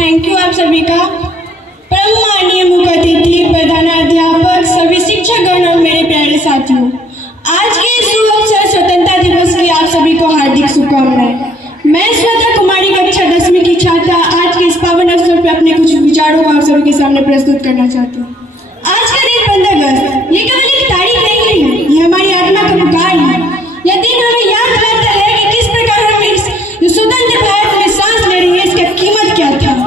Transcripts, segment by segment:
Thank you आप सभी का। परम माननीय मुख्य अतिथि, प्रधानाध्यापक, सभी शिक्षकगण और मेरे प्यारे साथियों, आज के इस शुभ अवसर स्वतंत्रता दिवस की आप सभी को हार्दिक शुभकामनाएं। मैं स्वतः कुमारी कक्षा 10वीं की छात्रा आज के इस पावन अवसर पर अपने कुछ विचारों को आप सभी के सामने प्रस्तुत करना चाहती हूँ। आज का दिन 15 अगस्त ये केवल एक तारीख नहीं है, ये हमारी आत्मा का पुकार है। यह दिन हमें याद दिलाता है कि किस प्रकार हम इस स्वतंत्र भारत में सांस ले रही है, इसका कीमत क्या था।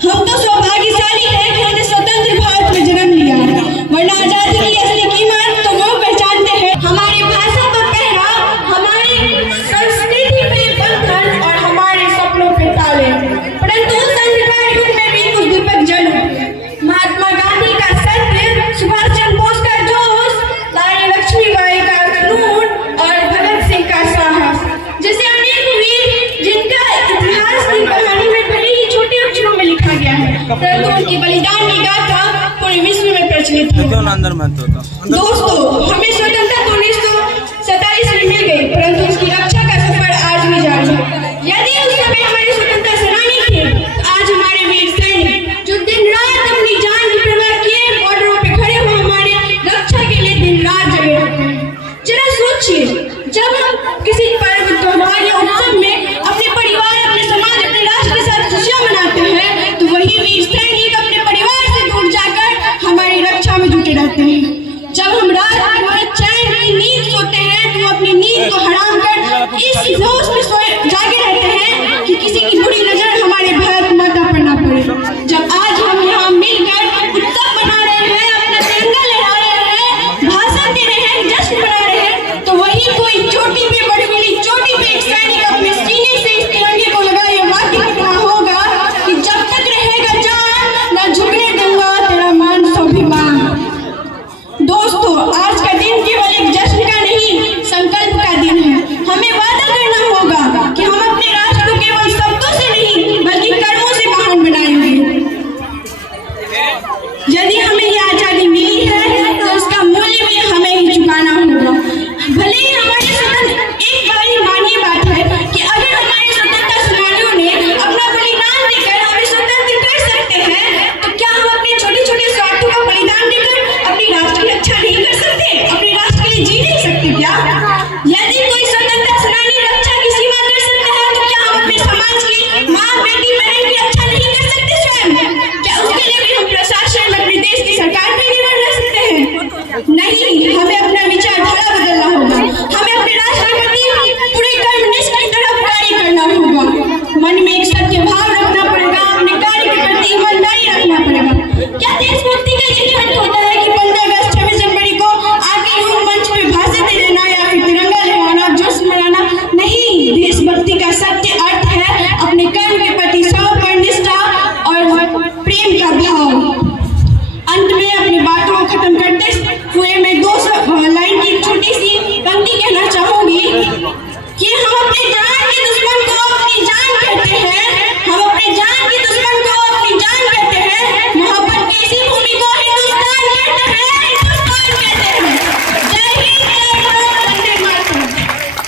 हम तो सौभाग्यशाली हैं कि हमने स्वतंत्र भारत में जन्म लिया, वरना आजादी की असली कीमत तो वो पहचानते हैं हमारी भाषा पर पहराव, हमारी संस्कृति पे बंधन और हमारे सपनों पे ताले। परंतु उस अंधकार युग में भी कुछ दीपक जल उठे। महात्मा गांधी का सत्य, सुभाष चंद्र बोस का जोश, रानी लक्ष्मीबाई का जुनून और भगत सिंह का साहस जैसे अनेक वीर जिनका इतिहास की कहानी में भले ही छोटे अक्षरों में लिखा गया है, परंतु उनकी बलिदान की गाथा पूरे विश्व में प्रचलित है। दोस्तों, हमें स्वतंत्रता